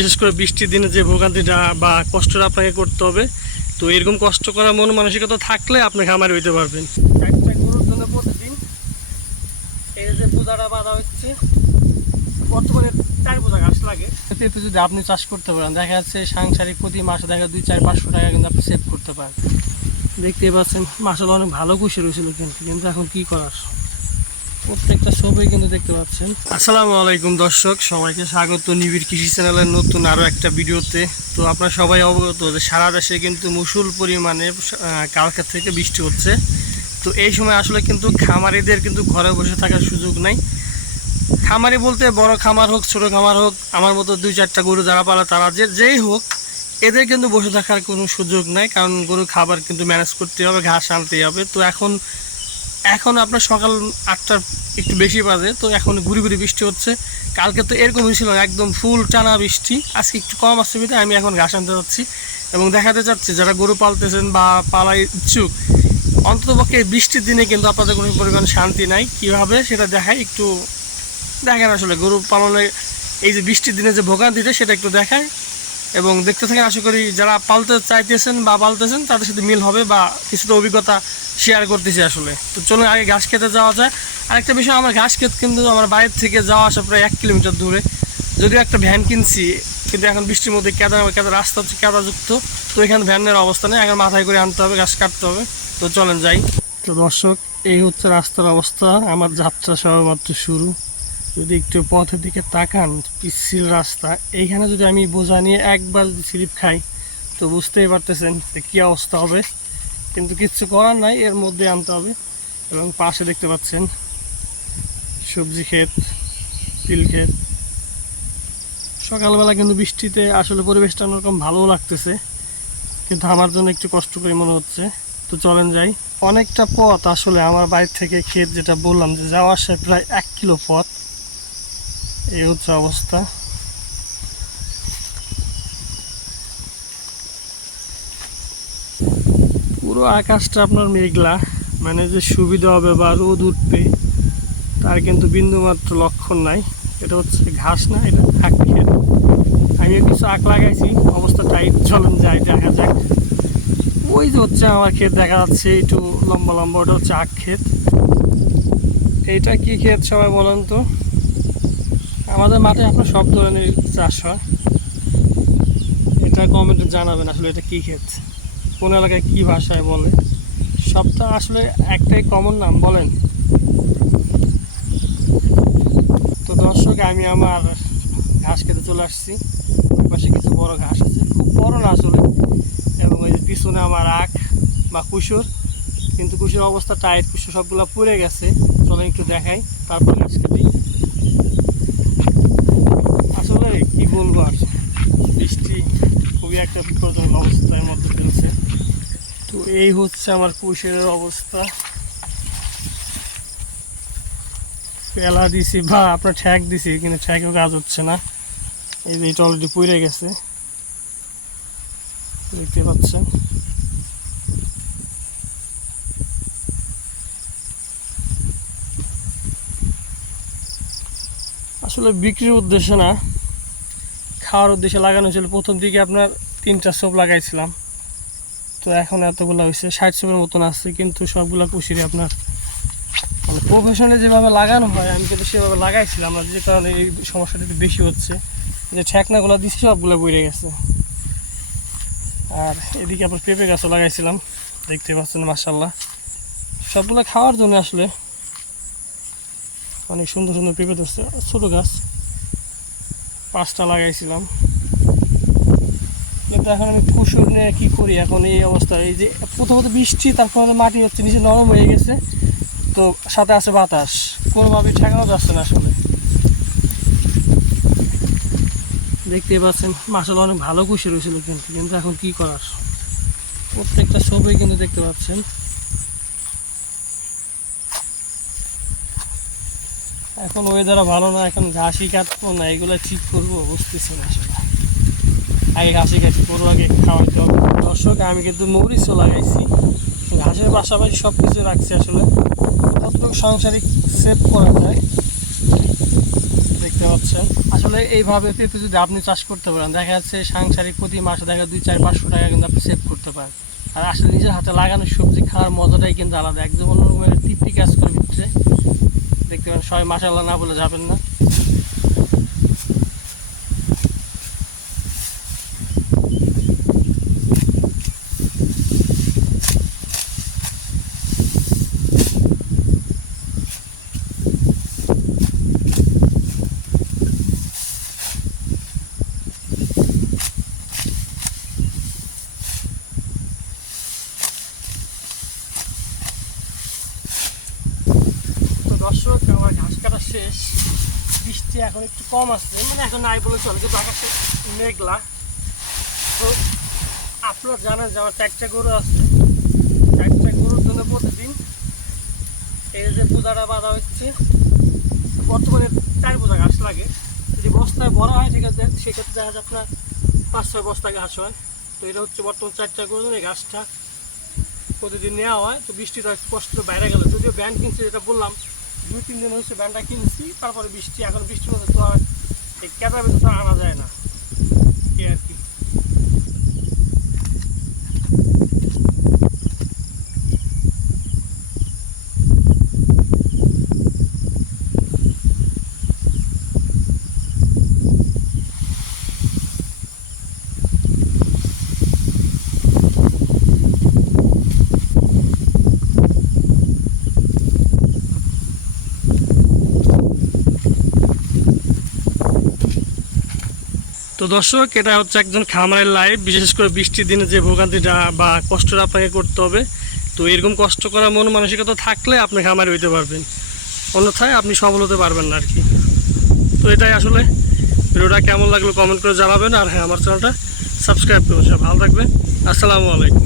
বিশেষ করে বৃষ্টির দিনে যে ভোগান্তিটা বা কষ্টটা আপনাকে করতে হবে, তো এরকম কষ্ট করার মন মানসিকতা থাকলে আপনি খামারে হইতে পারবেন। প্রতিদিন এই যে বাঁধা হচ্ছে। বর্তমানে চার পূজা ঘাস লাগে। যদি আপনি চাষ করতে পারেন, দেখা যাচ্ছে সাংসারিক প্রতি মাসে দেখা দুই, চার, পাঁচশো টাকা কিন্তু আপনি সেভ করতে পারেন। দেখতেই পাচ্ছেন মাসাল অনেক ভালো কুশি রয়েছিল কিন্তু কিন্তু এখন কি করার? প্রত্যেকটা ছবি কিন্তু দেখতে পাচ্ছেন। আসসালামু আলাইকুম দর্শক সবাইকে স্বাগত নিবিড় কৃষি চ্যানেলের নতুন আরও একটা ভিডিওতে। তো আপনারা সবাই অবগত যে সারা দেশে কিন্তু মুসুল পরিমাণে আহ, কালকে থেকে বৃষ্টি হচ্ছে। তো এই সময় আসলে কিন্তু খামারিদের কিন্তু ঘরে বসে থাকার সুযোগ নাই। খামারি বলতে বড় খামার হোক ছোট খামার হোক আমার মতো দুই চারটা গরু যারা পালে তারা যে যেই হোক এদের কিন্তু বসে থাকার কোনো সুযোগ নাই। কারণ গরু খাবার কিন্তু ম্যানেজ করতে হবে ঘাস আনতেই হবে। তো এখন এখন আপনার সকাল আটটার একটু বেশি বাজে, তো এখন ঘুরি ঘুরি বৃষ্টি হচ্ছে। কালকে তো এরকমই ছিল, একদম ফুল টানা বৃষ্টি। আজকে একটু কম আসছে বিধে আমি এখন ঘাস আনতে যাচ্ছি। এবং দেখাতে চাচ্ছি, যারা গরু পালতেছেন বা পালাই ইচ্ছুক, অন্ততপক্ষে বৃষ্টির দিনে কিন্তু আপনাদের কোনো পরিমাণ শান্তি নাই। কীভাবে সেটা দেখাই একটু দেখেন আসলে। গরু পালনে এই যে বৃষ্টির দিনে যে ভোগান্তিটা, সেটা একটু দেখায় এবং দেখতে থাকেন, আশা করি যারা পালতে চাইতেছেন বা পালতেছেন, তাদের সাথে মিল হবে বা কিছুটা অভিজ্ঞতা শেয়ার করতেছি আসলে। তো চলুন আগে ঘাস খেতে যাওয়া যায় আরেকটা বিষয়, আমার ঘাস খেত কিন্তু আমার বাইরের থেকে যাওয়া আসা প্রায় এক কিলোমিটার দূরে। যদিও একটা ভ্যান কিনছি, কিন্তু এখন বৃষ্টির মধ্যে কেদা কেদা রাস্তা হচ্ছে কেদাযুক্ত তো এখানে ভ্যানের অবস্থা নেই, এখন মাথায় করে আনতে হবে, ঘাস কাটতে হবে। তো চলেন যাই। তো দর্শক, এই হচ্ছে রাস্তার অবস্থা, আমার যাত্রা সবেমাত্র শুরু। যদি একটু পথের দিকে তাকান, পিচ্ছিল রাস্তা। এইখানে যদি আমি বোঝা নিয়ে একবার যদি স্লিপ খাই, তো বুঝতেই পারতেছেন যে কী অবস্থা হবে। কিন্তু কিচ্ছু করার নাই, এর মধ্যে আনতে হবে। এবং পাশে দেখতে পাচ্ছেন সবজি ক্ষেত, তিল ক্ষেত। সকালবেলা কিন্তু বৃষ্টিতে আসলে পরিবেশটা অন্যরকম ভালো লাগতেছে। কিন্তু আমার জন্য একটু কষ্ট করে মনে হচ্ছে। তো চলেন যাই। অনেকটা পথ আসলে আমার বাড়ির থেকে ক্ষেত যেটা বললাম যে যাওয়া আসে প্রায় এক কিলো পথ। এই হচ্ছে অবস্থা। পুরো আকাশটা আপনার মেঘলা মানে যে সুবিধা হবে বা রোদ উঠবে, তার কিন্তু বিন্দুমাত্র লক্ষণ নাই। এটা হচ্ছে ঘাস না, এটা আখ আমি কিছু আখ লাগাইছি, অবস্থা টাইট, চলেন যাই, দেখা যাক। ওই যে হচ্ছে আমার ক্ষেত, দেখা যাচ্ছে একটু লম্বা লম্বা, ওটা হচ্ছে আখ ক্ষেত। এইটা কি ক্ষেত সবাই বলেন তো? আমাদের মাঠে আপনার সব ধরনের চাষ হয়। এটা কমেন্টে জানাবেন আসলে এটা কী ক্ষেত, কোন এলাকায় কী ভাষায় বলে। সবটা আসলে একটাই কমন নাম, বলেন। তো দর্শক, আমি আমার ঘাস খেতে চলে আসছি। পাশে কিছু বড় ঘাস আছে, খুব বড় না আসলে। এবং ওই পিছনে আমার আখ বা কুসুর, কিন্তু কুসুর অবস্থা টাইট কুসুর সবগুলো পুড়ে গেছে। চলো একটু দেখাই, তারপর ঘাস খেতেই আসলে কি বলব আর? বৃষ্টি খুবই একটা বিপজ্জনক অবস্থার মধ্যে চলছে। তো এই হচ্ছে আমার কুশের অবস্থা। পেলা দিছি, বা আপনার ঠ্যাক দিছি, কিন্তু ঠ্যাকেও কাজ হচ্ছে না। এই যে এটা অলরেডি পুড়ে গেছে। দেখতে পাচ্ছেন। আসলে বিক্রির উদ্দেশ্যে না খাওয়ার উদ্দেশ্যে লাগানো ছিল। প্রথম দিকে আপনার তিনটা সোপ লাগাইছিলাম। তো এখন এতগুলো হয়েছে ষাট সোপের মতন আসছে কিন্তু সবগুলো কুশিরি আপনার মানে প্রফেশনে যেভাবে লাগানো হয়, আমি কিন্তু সেভাবে লাগাইছিলাম। না যে কারণে এই সমস্যাটা একটু বেশি হচ্ছে, যে ঠেকনাগুলো দিচ্ছি সবগুলো বইরে গেছে। আর এদিকে আপনার পেঁপে গাছও লাগাইছিলাম, দেখতে পাচ্ছেন মার্শাল্লাহ সবগুলো খাওয়ার জন্য আসলে অনেক সুন্দর সুন্দর পেঁপে ধরছে, ছোটো গাছ। পাঁচটা লাগাইছিলাম। এখন আমি কুসুর নিয়ে কী করি? এখন এই অবস্থা। এই যে প্রথমত বৃষ্টি, তারপরে মাটি হচ্ছে নিচে নরম হয়ে গেছে। তো সাথে আছে বাতাস। কোনোভাবে ঠেকানো যাচ্ছে না আসলে। দেখতে পাচ্ছেন মাসাল অনেক ভালো কুশি রয়েছিল কিন্তু। কিন্তু এখন কি করার? প্রত্যেকটা ছবি কিন্তু দেখতে পাচ্ছেন। এখন ওয়েদারও ভালো না, এখন ঘাসই কাটবো না, এগুলো ঠিক করব বুঝতেছি না আসলে। আগে ঘাসি কাটি করব আগে খাওয়াইতে হবে দর্শক, আমি কিন্তু মরিচও লাগাইছি। ঘাসের পাশাপাশি সব কিছু রাখছি আসলে। কতটুকু সাংসারিক সেভ করা যায়, দেখতে পাচ্ছেন। আসলে এইভাবে পেঁপে যদি আপনি চাষ করতে পারেন, দেখা যাচ্ছে সাংসারিক প্রতি মাসে দেখা দুই, চার, পাঁচশো টাকা কিন্তু আপনি সেভ করতে পারেন। আর আসলে নিজের হাতে লাগানো সবজি খাওয়ার মজাটাই কিন্তু আলাদা, একদম অন্য রকমের তৃপ্তি কাজ করে দেখতে পারেন। সবাই মাসাল্লাহ না বলে যাবেন না। আমার ঘাস কাটা শেষ। বৃষ্টি এখন একটু কম আসছে মানে এখন নাই বলে চলে, কিন্তু আকাশে মেঘলা। তো আপনারা জানেন যে আমার চারটা গরু আছে। চারটা গরুর জন্য প্রতিদিন এই যে পূজাটা বাঁধা হচ্ছে। বর্তমানে চার বোঝা ঘাস লাগে। যদি বস্তায় ভরা হয় ঠিক আছে সেক্ষেত্রে দেখা যায় আপনার পাঁচ ছয় বস্তা ঘাস হয়। তো এটা হচ্ছে বর্তমান চারটা গরু এই ঘাসটা প্রতিদিন নেওয়া হয়। তো বৃষ্টিটা কষ্ট বাইরে গেল। যদিও ব্যান্ড কিনছি, যেটা বললাম দুই, তিন দিন হচ্ছে ব্যান্ডটা কিনছি, তারপরে বৃষ্টি, এখন বৃষ্টির মধ্যে তো আর এই ক্যাটার তো আনা যায় না। ঠিক আর কি তো দর্শক, এটা হচ্ছে একজন খামারের লাইফ বিশেষ করে বৃষ্টির দিনে যে ভোগান্তিটা বা কষ্টটা আপনাকে করতে হবে। তো এরকম কষ্ট করার মন মানসিকতা থাকলে আপনি খামারে হইতে পারবেন। অন্যথায় আপনি সফল হতে পারবেন না আর কি তো এটাই আসলে। ভিডিওটা কেমন লাগল কমেন্ট করে জানাবেন। আর হ্যাঁ আমার চ্যানেলটা সাবস্ক্রাইব করুন ভালো থাকবেন। আসসালামু আলাইকুম।